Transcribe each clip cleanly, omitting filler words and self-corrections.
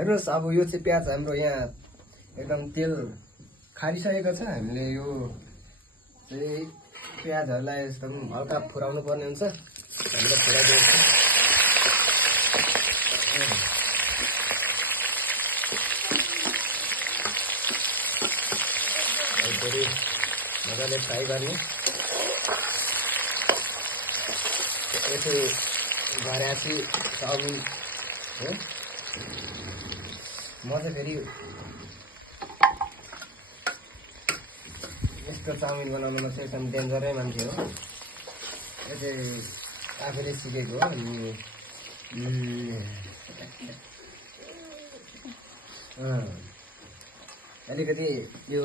हेर्नुहोस् अब यो चाहिँ प्याज हाम्रो यहाँ एकदम तेल खारिसकेको छ। हामीले यो चाहिँ प्याजहरूलाई एकदम हल्का फुराउनु पर्ने हुन्छ। हामीले फुराइदिएको छ। फेरि मजाले फ्राई गर्ने। यो चाहिँ घराची चाउमिन हो। म चाहिँ फेरि यस्तो चाउमिन बनाउनुमा चाहिँ एकदम डेन्जरै मान्छे हो। यो चाहिँ आफैले सिकेको हो। अनि अलिकति यो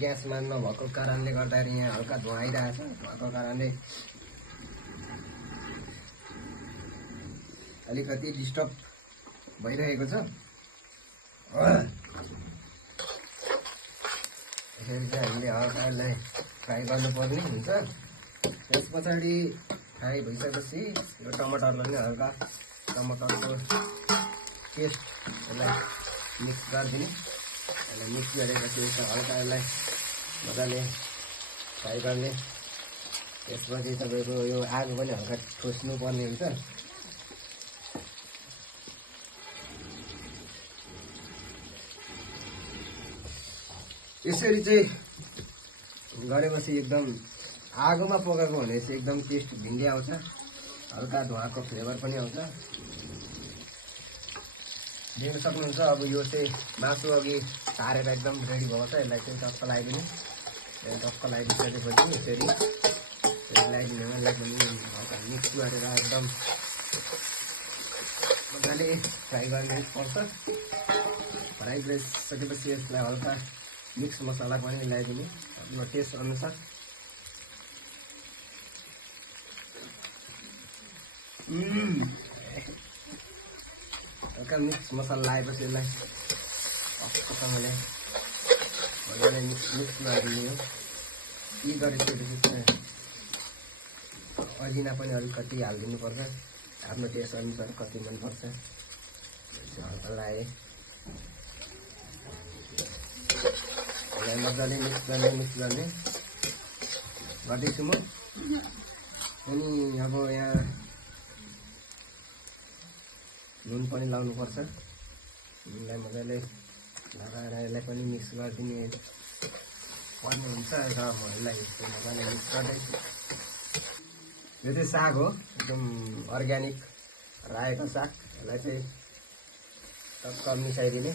ग्यासमा नभएको कारणले गर्दाखेरि यहाँ हल्का धुवा आइरहेछ। धुवाको कारणले अलिकति डिस्टर्ब भइरहेको छ। यसरी चाहिँ हामीले हल्का यसलाई फ्राई गर्नुपर्ने हुन्छ। त्यस पछाडि फ्राई भइसकेपछि यो टमाटरलाई पनि हल्का टमाटरको पेस्ट यसलाई मिक्स गरिदिने। यसलाई मिक्स गरेपछि हल्का यसलाई मजाले फ्राई गर्ने। त्यसपछि तपाईँको यो आगो पनि हल्का ठोस्नु पर्ने हुन्छ। यसरी चाहिँ गरेपछि एकदम आगोमा पकाएको भनेपछि एकदम टेस्ट भिन्दै आउँछ। हल्का धुवाको फ्लेभर पनि आउँछ। देख्न सक्नुहुन्छ। अब यो चाहिँ मासु अघि तारेर एकदम रेडी भएको छ। यसलाई चाहिँ टक्क लगाइदिने। टक्क लगाइदिइसकेपछि यसरी लगाइदिने। यसलाई पनि हल्का मिक्स गरेर एकदम मजाले फ्राई गर्ने पर्छ। फ्राई गरिसकेपछि यसलाई हल्का मिक्स मसला पनि लगाइदिने आफ्नो टेस्ट अनुसार। हल्का मिक्स मसला लगाएपछि यसलाई टक्कसँगले मजाले मिक्स गरिदिने हो। यी गरिसकेपछि चाहिँ अजिना पनि अलिकति हालिदिनुपर्छ। आफ्नो टेस्ट अनुसार कति मनपर्छ हल्का लगाएँ। मजाले मिक्स गर्ने गर्दैछु म। अनि अब यहाँ नुन पनि लाउनुपर्छ। नुनलाई मजाले लगाएर यसलाई पनि मिक्स गरिदिने पर्ने हुन्छ। र म यसलाई यस्तो मजाले मिक्स गर्दैछु। यो चाहिँ साग हो, एकदम अर्ग्यानिक रायोको साग। यसलाई चाहिँ टक्क मिसाइदिने।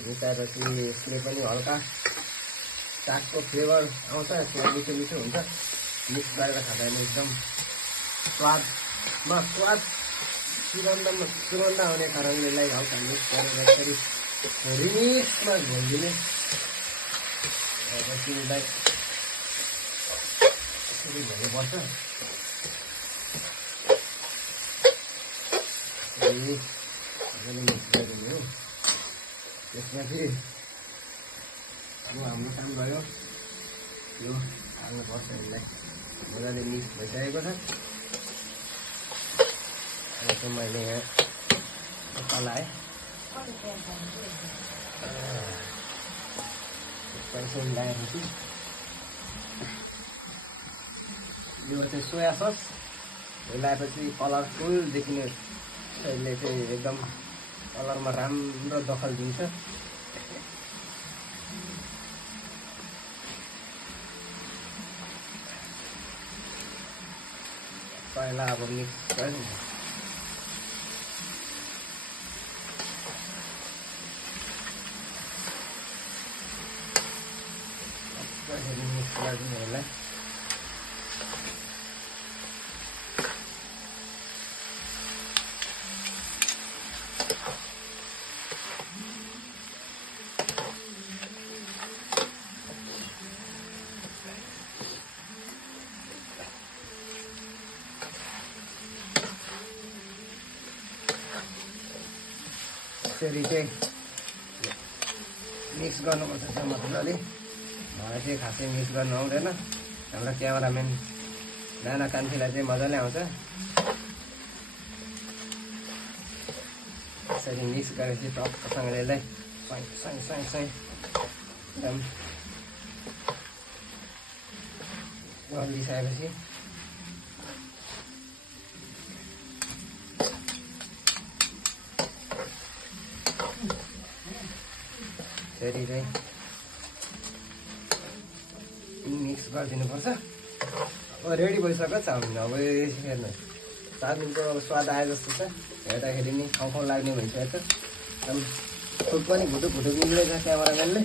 मिसाएपछि यसले पनि हल्का सागको फ्लेभर आउँछ। यसमा मिठो मिठो हुन्छ। मिक्स गरेर खाँदा एकदम स्वादमा सुगन्ध आउने कारणले यसलाई हल्का मिक्स गरेर यसरी रिमिक्समा घोलिदिने। पछि यसलाई यसरी घोल्नुपर्छ। मजाले मिक्स गरिदिने हो। त्यसपछि अब हाम्रो काम गयो। यो हाल्नुपर्छ। यसलाई मजाले मिक्स भइसकेको छ। अब मैले यहाँ चलाएँ। पैसा लगाएपछि यो चाहिँ सोया सस लगाएपछि कलरफुल देखिने। यसले चाहिँ एकदम कलरमा राम्रो दखल दिन्छ। पहिला अब मिक्स गर्ने। मिक्स गरिदिनु होला। यसरी चाहिँ मिक्स गर्नुपर्छ मजाले। मलाई चाहिँ खासै मिक्स गर्नु आउँदैन। हाम्रो क्यामेराम्यान नाना कान्छीलाई चाहिँ मजाले आउँछ। यसरी मिक्स गरेपछि टक्कसँगले यसलाई एकदम गरिदिइसकेपछि फेरि चाहिँ मिक्स गरिदिनुपर्छ। अब रेडी भइसक्यो चाउमिन। अब हेर्नुहोस् चाउमिनको अब स्वाद आए जस्तो छ, हेर्दाखेरि नि खाउँ लाग्ने भइसकेको छ। एकदम खुद पनि भुटुक भुटुक निक्लेको छ क्यामेराम्यानले।